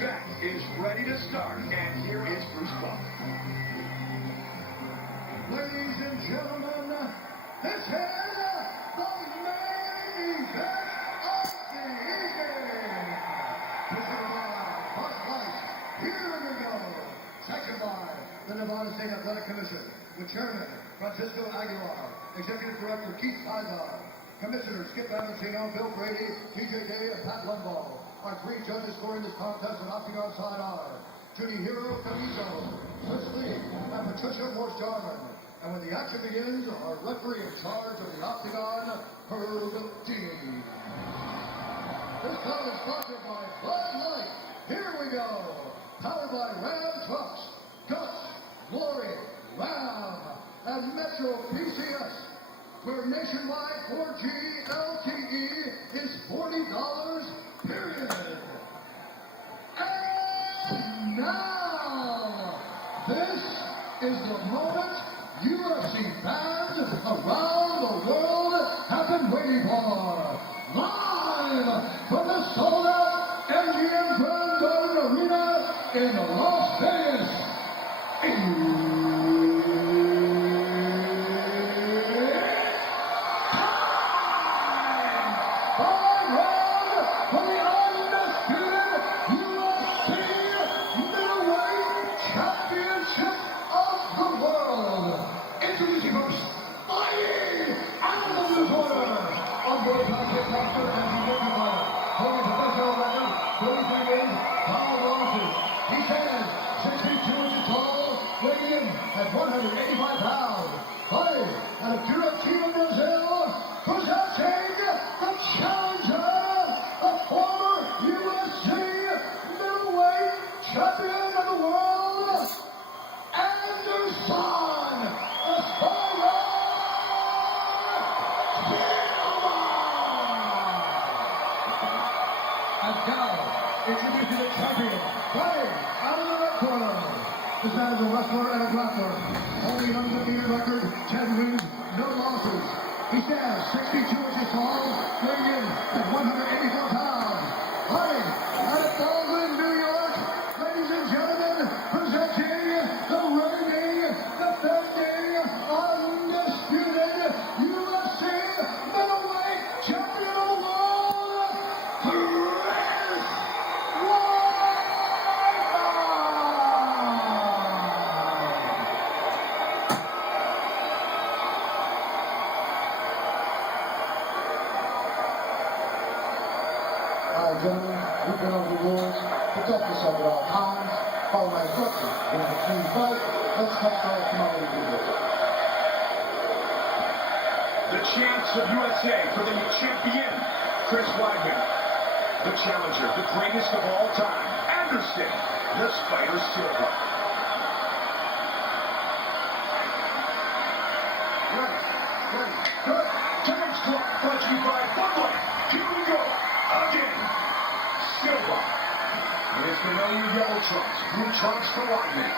event is ready to start, and here is Bruce Buck. Ladies and gentlemen, this is the main event of the evening. Presented by Bud Light. Here we go. Second by the Nevada State Athletic Commission, with Chairman Francisco Aguilar, Executive Director Keith Silva, Commissioners Skip Amicino, Bill Brady, TJ Day, and Pat Lumbaugh. Our three judges scoring this contest at Octagon side are Judy Hero Camiso, Chris Lee, and Patricia Morse-Jarman. And when the action begins, our referee in charge of the Octagon, Herb Dean. This time is sponsored by Bud Light. Here we go. Powered by Ram Trucks, Guts, Glory, Ram, and Metro PCS, where nationwide 4G LTE is $40, period. And now, this is the moment UFC fans around the world have been waiting for. Live from the sold-out MGM Grand Garden Arena in Las Vegas. At 185 pounds, fighting out of Curitiba, Brazil, presenting the challenger, the former UFC middleweight champion of the world, Anderson Silva. And now, introducing the champion, fighting out of the red corner. This man is a wrestler and a grappler, holding an undefeated record, 10 wins, no losses. He stands 62 inches tall, weighing in at 184 pounds. Fighting out of Baldwin, New York, ladies and gentlemen, presenting the reigning, defending, undisputed UFC middleweight champion of the world, Chris Gentlemen, we've been over the rules. Protect yourself at all times. Follow my instructions. We're in a clean fight. Let's cut started. Come on, we can do this. The champs of USA for the champion, Chris Weidman. The challenger, the greatest of all time, Anderson, the Spider Silva. Ready. Good. Time clock brought to you by Bud Light. Here we go. Again. Silva. And his familiar yellow trunks, blue trunks for Weidman.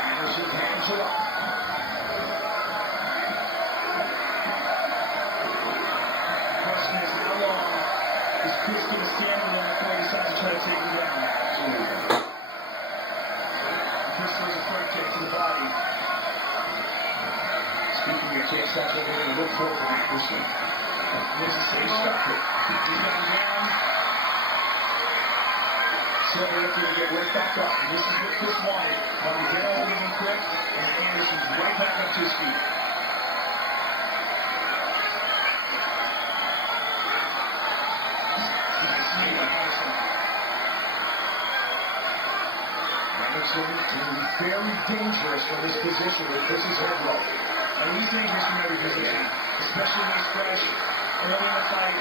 Anderson hands it up. Question is, how long is Chris going to stand in there before he decides to try to take him down? Absolutely. Chris throws a front kick to the body. Speaking of kicks, that's what we're going to look for Anderson. There's a safe structure. He's got him down. Silva looking to get right back up. And this is what Chris wanted. When we get hold of him quick, and Anderson's right back up to his feet. Anderson can be very dangerous from this position with Chris's head low. And he's dangerous from every position, especially when he's fresh. Early in the fight.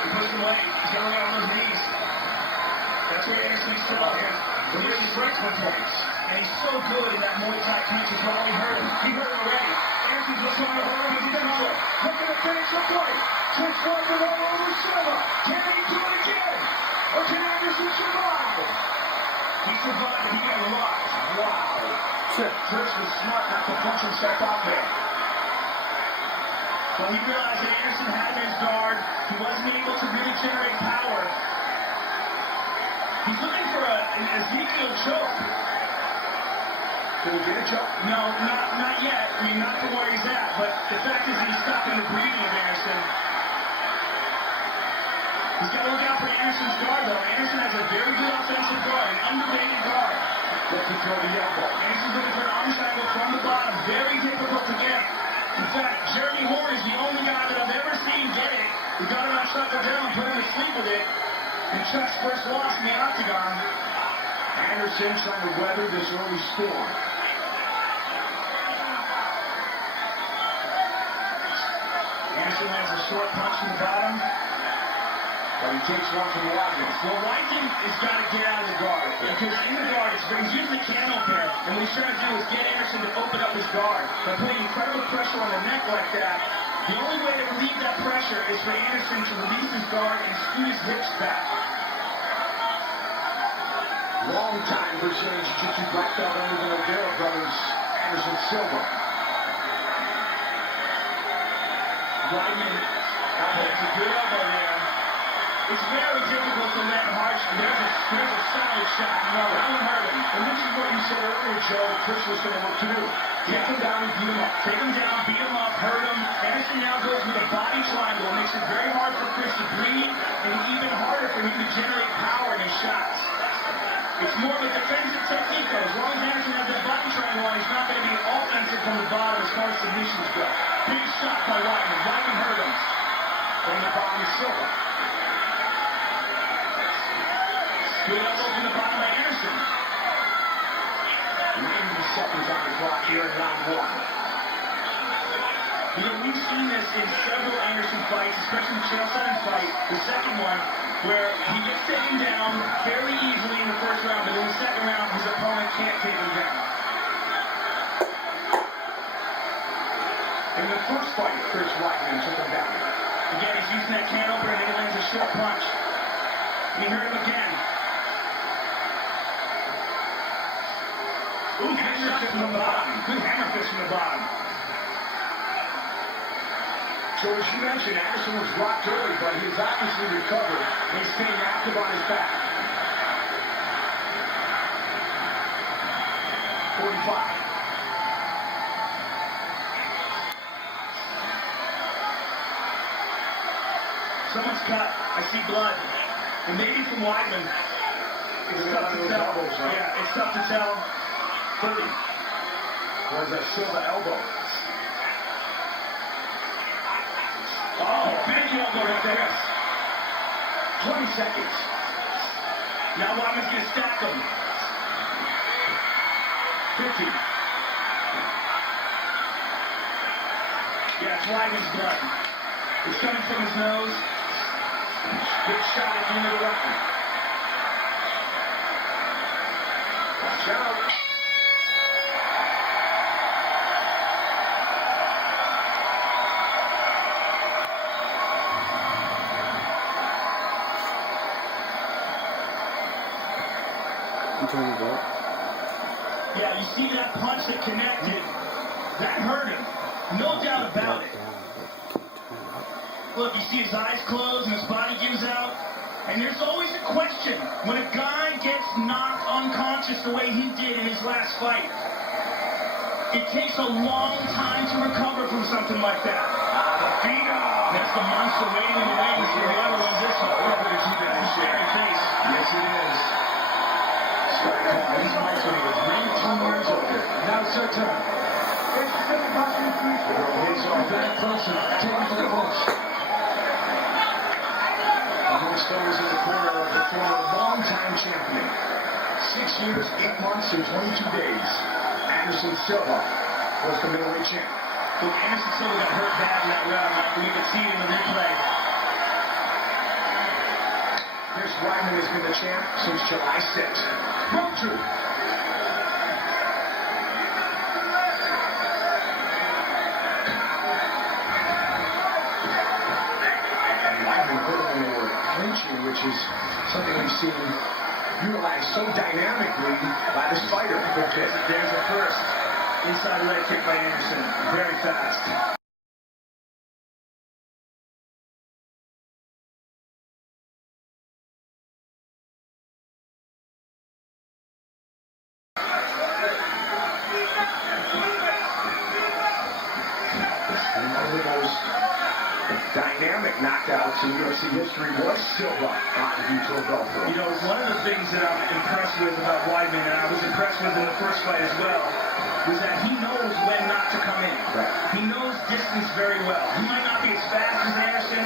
He pushed away. He's going out on those knees. That's where Anderson's strong is. But here's his right points. And he's so good in that Muay Thai punch as well. He heard him already. Anderson's just trying to hold him as he does so. Looking to finish the fight. Just walking all over Silva. Can he do it again? Or can Anderson survive? He survived and he got locked. Wow. Chris was smart not to punch himself out there. But he realized that Anderson had him in his guard. He wasn't able to really generate power. He's looking for an Ezekiel choke. Did he get a choke? No, not yet. I mean, not from where he's at. But the fact is that he's stopping the breathing of Anderson. He's got to look out for Anderson's guard, though. Anderson has a very good offensive guard, an underrated guard. Looking for the elbow. Anderson's looking for an arm triangle from the bottom. Very difficult to get. In fact, Jeremy Horn is the only guy that I've ever seen get it. He got him outside the down and put him to sleep with it. And Chuck's first loss in the octagon. Anderson trying to weather this early storm. Anderson lands a short punch from the bottom. But he takes one from Weidman. Well, Weidman has got to get out of the guard. Because in the guard, he's using the camo pair. And what he's trying to do is get Anderson to open up his guard. By putting incredible pressure on the neck like that, the only way to relieve that pressure is for Anderson to release his guard and scoot his hips back. Long-time Brazilian Jiu-Jitsu black belt under the Oliveira brothers, Anderson Silva. Weidman has a good elbow there. It's very difficult to let Hart. There's a solid shot. No, that one hurt him. And this is what you said earlier, Joe, that Chris was going to look to do. Take him down and beat him up. Take him down, beat him up, hurt him. Anderson now goes with a body triangle. It makes it very hard for Chris to breathe and even harder for him to generate power in his shots. It's more of a defensive technique, though. As long as Anderson has that body triangle on, he's not going to be offensive from the bottom as far as submissions go. Big shot by Weidman. Weidman hurt him. From the bottom of Silva. Good elbow from the bottom by Anderson. 90 seconds on the clock here in round one. You know, we've seen this in several Anderson fights, especially the Chael Sonnen fight, the second one, where he gets taken down fairly easily in the first round, but in the second round, his opponent can't take him down. In the first fight, Chris Weidman took him down. Again, he's using that can opener, and then he lands a short punch. And he hurt him again. Ooh, good shot from the bottom. Good hammer fist from the bottom. So as you mentioned, Anderson was rocked early, but he's obviously recovered. He's staying active on his back. 45. Someone's cut. I see blood. And maybe from Weidman. It's tough to tell. Yeah, it's tough to tell. 30. Was a Silva elbow. Oh, big elbow right there. 20 seconds. Now Weidman's going to stack him. 50. Yeah, it's Weidman's blood. It's coming from his nose. Big shot at the end of the weapon. Watch out. Yeah, you see that punch that connected. That hurt him. No doubt about it. Look, you see his eyes close and his body gives out. And there's always a question when a guy gets knocked unconscious the way he did in his last fight. It takes a long time to recover from something like that. That's the monster waiting in the wings for the other one this one. Scary face. Yes, it is. These fights when he was 19 years old. Now it's their turn. His very close and taking for the close. Stone is in the corner of the former long-time champion. 6 years, 8 months, and 22 days. Anderson Silva was the middleweight champ. Look, Anderson Silva got hurt bad in that round, like we could see in the replay. Chris Weidman has been the champ since July 6th. Road to. Which is something we've seen utilized so dynamically by this fighter. There's a first. Inside leg kick by Anderson. Very fast. One of the most dynamic knockouts in UFC history was Silva on Vito Belfort. You know, one of the things that I'm impressed with about Weidman, and I was impressed with in the first fight as well, was that he knows when not to come in. Right. He knows distance very well. He might not be as fast as Anderson,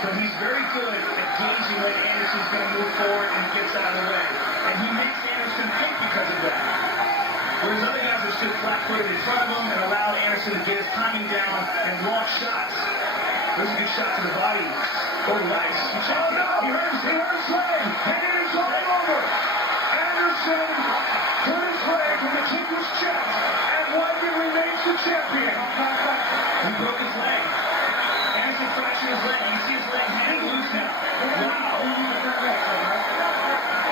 but he's very good at gauging when Anderson's going to move forward and gets out of the way. And he makes Anderson think because of that. Whereas other guys are sit flat-footed in front of him and allow Anderson to get his timing down and launch shots. There's a good shot to the body. Oh, nice. Oh, no! He hurt his leg! And it is all over! Anderson put his leg from the kick his chest, and Weidman remains the champion. He broke his leg. Anderson fractured his leg. You see his leg hanging loose now. Wow.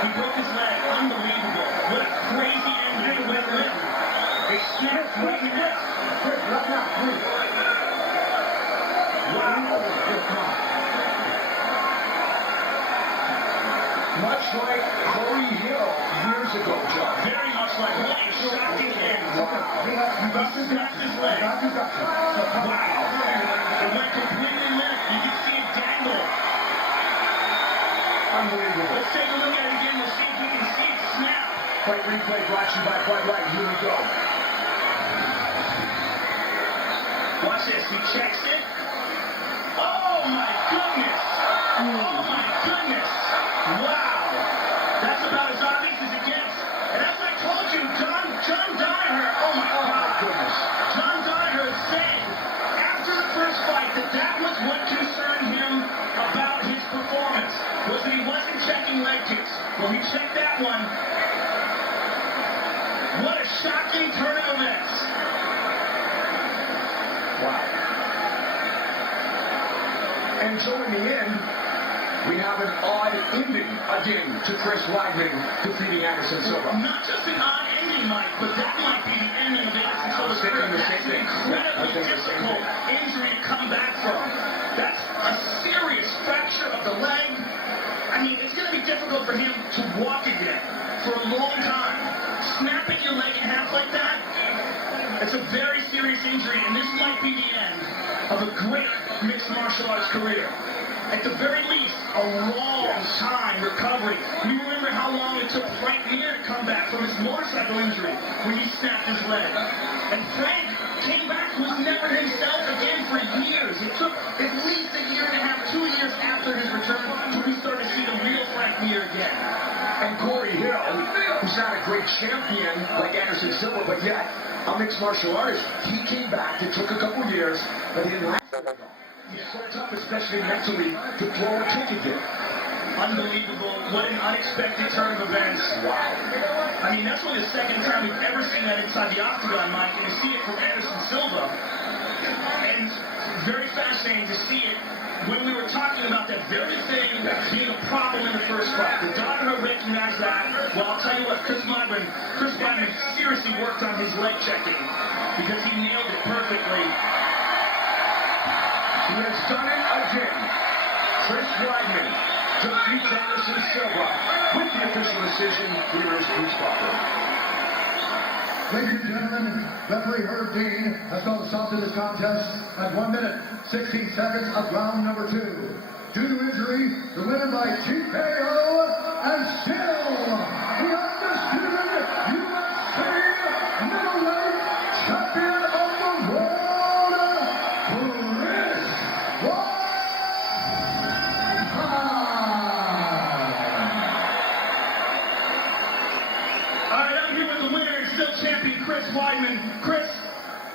He broke his leg. Unbelievable. What a crazy ending with him. Experience what he missed. Much like Corey Hill years ago, John. Very much like what a shocking end. He snapped his leg. Wow. It went completely limp. You can see it dangle. Unbelievable. Let's take a look at it again. We'll see if we can see it snap. Fight replay brought to you by Bud Light. Here we go. Watch this. He checks it. Oh, my goodness. Oh, my goodness. Wow. That's about as obvious as it gets. And as I told you, John Danaher, oh, my God. Goodness. John Danaher said after the first fight that was what concerned him about his performance, was that he wasn't checking leg kicks. Well, he checked that one. What a shocking turn of events. Wow. And so in the end, we have an odd ending again to Chris Weidman defeating Anderson Silva. Not just an odd ending, Mike, but that might be the ending of Anderson Silva's career. That's an incredibly difficult injury to come back from. That's a serious fracture of the leg. I mean, it's going to be difficult for him to walk again for a long time. Snapping your leg in half like that, it's a very serious injury, and this might be the end of a great mixed martial arts career. At the very least, a long time recovery. We remember how long it took Frank Mir to come back from his motorcycle injury when he snapped his leg. And Frank came back, was never himself again for years. It took at least a year and a half, 2 years after his return till we started to see the real Frank Mir again. And Corey Hill, who's not a great champion like Anderson Silva, but yet a mixed martial artist, he came back. It took a couple years, but he didn't last that long. He's so tough, especially mentally, to throw a kick again. Unbelievable. What an unexpected turn of events. Wow. I mean, that's only the second time we've ever seen that inside the octagon, Mike, and you see it from Anderson Silva. And it's very fascinating to see it when we were talking about that very thing being a problem in the first fight. The Danaher recognized that. Well, I'll tell you what, Chris Weidman seriously worked on his leg checking because he nailed it perfectly. He has done it again. Chris Weidman defeats Anderson Silva with the official decision. Here is Bruce Butler. Ladies and gentlemen, referee Herb Dean has called a stop to this contest at 1 minute, 16 seconds of round number 2. Due to injury, the winner by TKO and still the undisputed UFC middleweight champion of the world, Chris Weidman. All right, I'm here with the winner and still champion, Chris Weidman. Chris,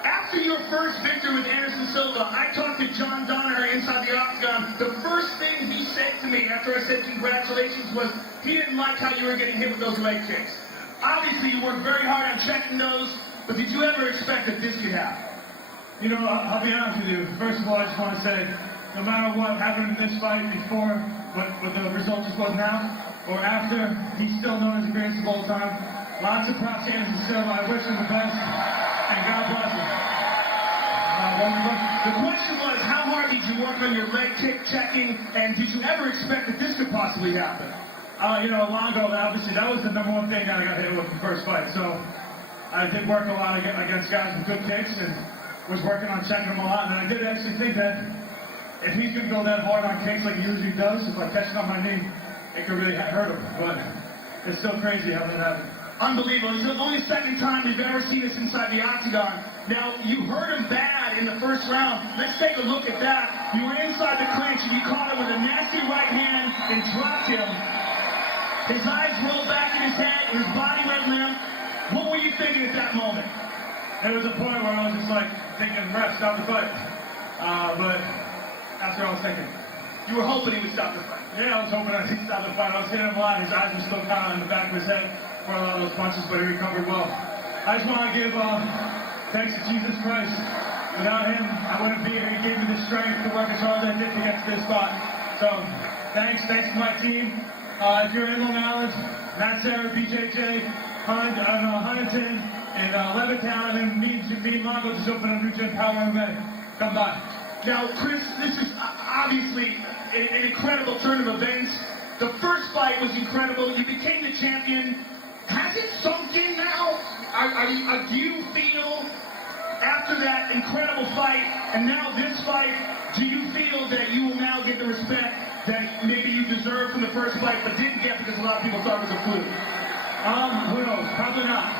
after your first victory with Anderson Silva, I talked to John Danaher inside the octagon. The first thing he said to me after I said congratulations was he didn't like how you were getting hit with those leg kicks. Obviously, you worked very hard on checking those, but did you ever expect that this could happen? You know, I'll be honest with you. First of all, I just want to say, no matter what happened in this fight before, what the result just was now, or after, he's still known as the greatest of all time. Lots of props to Anderson Silva. I wish him the best, and God bless him. The question was, how hard did you work on your leg kick checking, and did you ever expect that this could possibly happen? You know, long ago, obviously, that was the number one thing that I got hit with the first fight. So I did work a lot against guys with good kicks, and was working on checking him a lot, and I did actually think that if he's going to go that hard on kicks like he usually does, if I catch it on my knee, it could really hurt him. But it's still crazy how that happened. Unbelievable. It's the only second time we've ever seen this inside the octagon. Now, you hurt him bad in the first round. Let's take a look at that. You were inside the clinch and you caught him with a nasty right hand and dropped him. His eyes rolled back in his head, his body went limp. What were you thinking at that moment? There was a point where I was just like thinking, ref, stop the fight. But that's what I was thinking. You were hoping he would stop the fight. Yeah, I was hoping he'd stop the fight. I was hitting him a lot. His eyes were still kind of in the back of his head for a lot of those punches, but he recovered well. I just want to give thanks to Jesus Christ. Without him, I wouldn't be here. He gave me the strength to work as hard as I did to get to this spot. So, thanks to my team. If you're in Long Island, Matt Sarah, BJJ, Huntington, and Levittown, and then me and Mongo just opened a new gym, Power MMA. Come by. Now, Chris, this is obviously an incredible turn of events. The first fight was incredible. You became the champion. Has it sunk in now? Do you feel, after that incredible fight, and now this fight, do you feel that you will now get the respect that maybe you deserved from the first fight, but didn't get because a lot of people thought it was a fluke? Who knows? Probably not.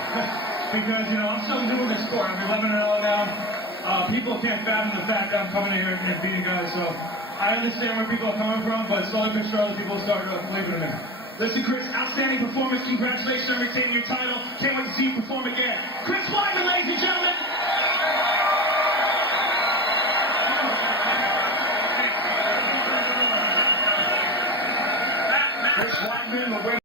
Because, I'm still doing this sport. I'm 11-0 now. People can't fathom the fact that I'm coming here and beating guys, so I understand where people are coming from, but slowly but surely people start believing in me. Listen, Chris, outstanding performance. Congratulations on retaining your title. Can't wait to see you perform again. Chris Weidman, ladies and gentlemen. Chris Weidman,